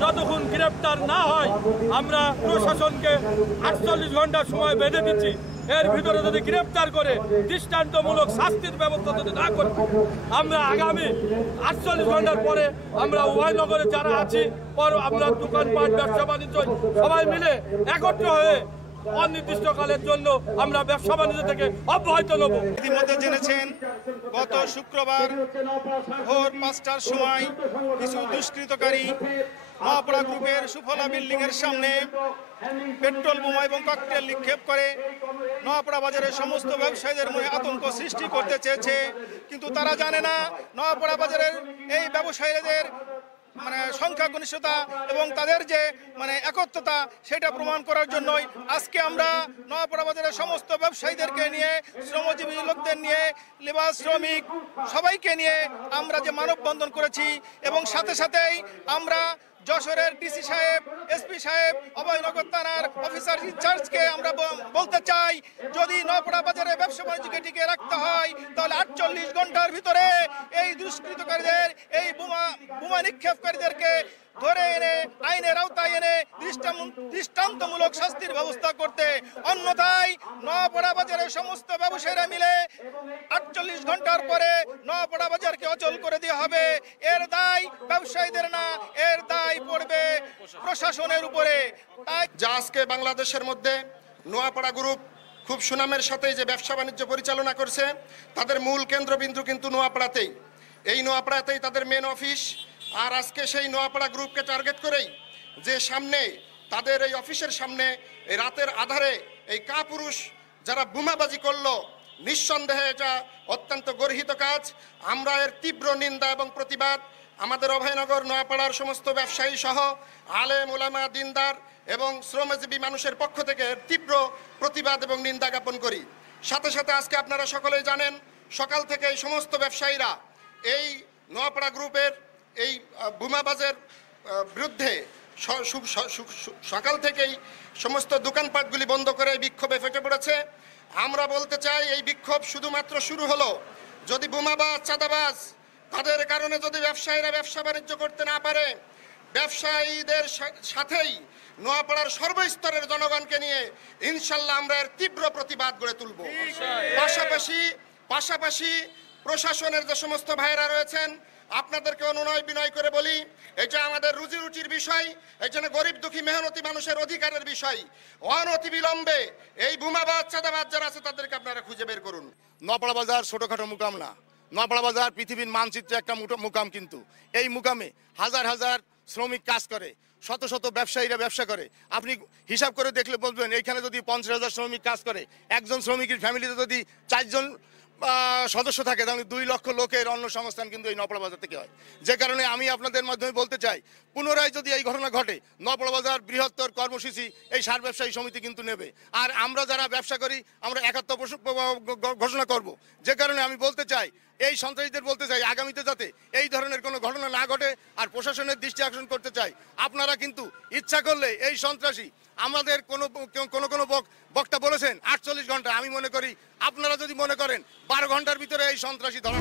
যতক্ষণ গ্রেপ্তার না হয় আমরা প্রশাসনকে 48 ঘন্টা সময় বেঁধে দিচ্ছি। এর ভিতরে যদি গ্রেপ্তার করে দৃষ্টান্তমূলক শাস্তির ব্যবস্থা যদি না করে আমরা আগামী 48 ঘন্টার পরে আমরা উভয়নগরে যারা আছি আমরা দোকানপাট ব্যবসা বাণিজ্য সবাই মিলে একত্র হয়ে অনির্দিষ্টকালের জন্য আমরা ব্যবসা বাণিজ্য থেকে অব্যাহত নেব। ইতিমধ্যে জেনেছেন গত শুক্রবার ভোর 5টার সময় কিছু দুষ্কৃতকারী নোয়াপাড়া গ্রুপের সুফলা বিল্ডিং এর সামনে পেট্রোল বোমা এবং ককটেল নিক্ষেপ করে নোয়াপাড়া বাজারের সমস্ত ব্যবসায়ীদের মনে আতঙ্ক সৃষ্টি করতে চেয়েছে, কিন্তু তারা জানে না নোয়াপাড়া বাজারের এই ব্যবসায়ীদের সংখ্যাগরিষ্ঠতা এবং তাদের যে একত্রতা সেটা প্রমাণ করার জন্যই আজকে আমরা নোয়াপাড়া বাজারের সমস্ত ব্যবসায়ীদেরকে নিয়ে, শ্রমজীবী লোকদের নিয়ে, লেবার শ্রমিক সবাইকে নিয়ে আমরা যে মানববন্ধন করেছি এবং সাথে সাথেই আমরা যশোরের ডিসি সাহেব, এসপি সাহেব, অভয়নগর থানার অফিসার ইনচার্জকে আমরা বলতে চাই, যদি নোয়াপাড়া বাজারে ব্যবসা বাণিজ্যকে টিকে রাখতে হয় তাহলে 48 ঘন্টার ভিতরে এই দুষ্কৃতকারীদের, এই বোমা নিক্ষেপকারীদেরকে ধরে এনে আইনের আওতায় এনে দৃষ্টান্তমূলক শাস্তির ব্যবস্থা করতে, অন্যথায় নোয়াপাড়া বাজারের সমস্ত ব্যবসায়ীরা মিলে 48 ঘন্টার পরে নোয়াপাড়া বাজারকে অচল করে দেওয়া হবে। এর দায় ব্যবসায়ীদের না, এর দায় পড়বে প্রশাসনের উপরে। যা আজকে বাংলাদেশের মধ্যে নোয়াপাড়া গ্রুপ খুব সুনামের সাথে যে ব্যবসা বাণিজ্য পরিচালনা করছে, তাদের মূল কেন্দ্রবিন্দু কিন্তু নোয়াপাড়াতেই। এই নোয়াপাড়াতেই তাদের মেন অফিস। আর আজকে সেই নোয়াপাড়া গ্রুপকে টার্গেট করেই যে সামনে তাদের এই অফিসের সামনে এই রাতের আধারে এই কাপুরুষ যারা বোমাবাজি করলো, নিঃসন্দেহে এটা অত্যন্ত গর্হিত কাজ। আমরা এর তীব্র নিন্দা এবং প্রতিবাদ আমাদের অভয়নগর নোয়াপাড়ার সমস্ত ব্যবসায়ী সহ আলেম ওলামা, দিনদার এবং শ্রমজীবী মানুষের পক্ষ থেকে তীব্র প্রতিবাদ এবং নিন্দা জ্ঞাপন করি। সাথে সাথে আজকে আপনারা সকলেই জানেন, সকাল থেকে এই সমস্ত ব্যবসায়ীরা এই নোয়াপাড়া গ্রুপের এই বোমাবাজের বিরুদ্ধে সকাল থেকেই সমস্ত দোকানপাটগুলি বন্ধ করে বিক্ষোভে ফেটে পড়েছে। আমরা বলতে চাই, এই বিক্ষোভ শুধুমাত্র শুরু হলো। যদি বোমাবাজ, চাঁদাবাজ তাদের কারণে যদি ব্যবসায়ীরা ব্যবসা বাণিজ্য করতে না পারে, ব্যবসায়ীদের সাথেই নোয়াপাড়ার সর্বস্তরের জনগণকে নিয়ে ইনশাল্লাহ আমরা এর তীব্র প্রতিবাদ গড়ে তুলব। পাশাপাশি প্রশাসনের যে সমস্ত ভাইরা রয়েছেন, আপনাদেরকে অনুনয় বিনয় করে বলি, এটা আমাদের রুজি রুটির বিষয়, এটা গরিব দুঃখী মেহনতি মানুষের অধিকারের বিষয়। অনতি বিলম্বে এই বোমাবাজ, চাঁদাবাজ যারা আছে তাদেরকে আপনারা খুঁজে বের করুন। নোয়াপাড়া বাজার ছোটখাটো মুকাম না, নোয়াপাড়া বাজার পৃথিবীর মানচিত্রে একটা মুকাম। কিন্তু এই মুকামে হাজার হাজার শ্রমিক কাজ করে, শত শত ব্যবসায়ীরা ব্যবসা করে। আপনি হিসাব করে দেখলে বলবেন, এইখানে যদি 50,000 শ্রমিক কাজ করে, একজন শ্রমিকের ফ্যামিলিতে যদি 4 জন সদস্য থাকে, তাহলে 2 লক্ষ লোকের অন্নসংস্থান কিন্তু এই নোয়াপাড়া বাজার থেকে হয়। যে কারণে আমি আপনাদের মাধ্যমে বলতে চাই, পুনরায় যদি এই ঘটনা ঘটে, নোয়াপাড়া বাজার বৃহত্তর কর্মসূচি এই সার ব্যবসায়ী সমিতি কিন্তু নেবে। আর আমরা যারা ব্যবসা করি আমরা একাত্ম ঘোষণা করব। যে কারণে আমি বলতে চাই, এই সন্ত্রাসীদের বলতে চাই, আগামীতে যাতে এই ধরনের কোনো ঘটনা না ঘটে। আর প্রশাসনের দৃষ্টি আকর্ষণ করতে চাই, আপনারা কিন্তু ইচ্ছা করলে এই সন্ত্রাসী, আমাদের কোনো বক্তা বলেছেন 48 ঘন্টা, আমি মনে করি আপনারা যদি মনে করেন 12 ঘন্টার ভিতরে এই সন্ত্রাসী ধরা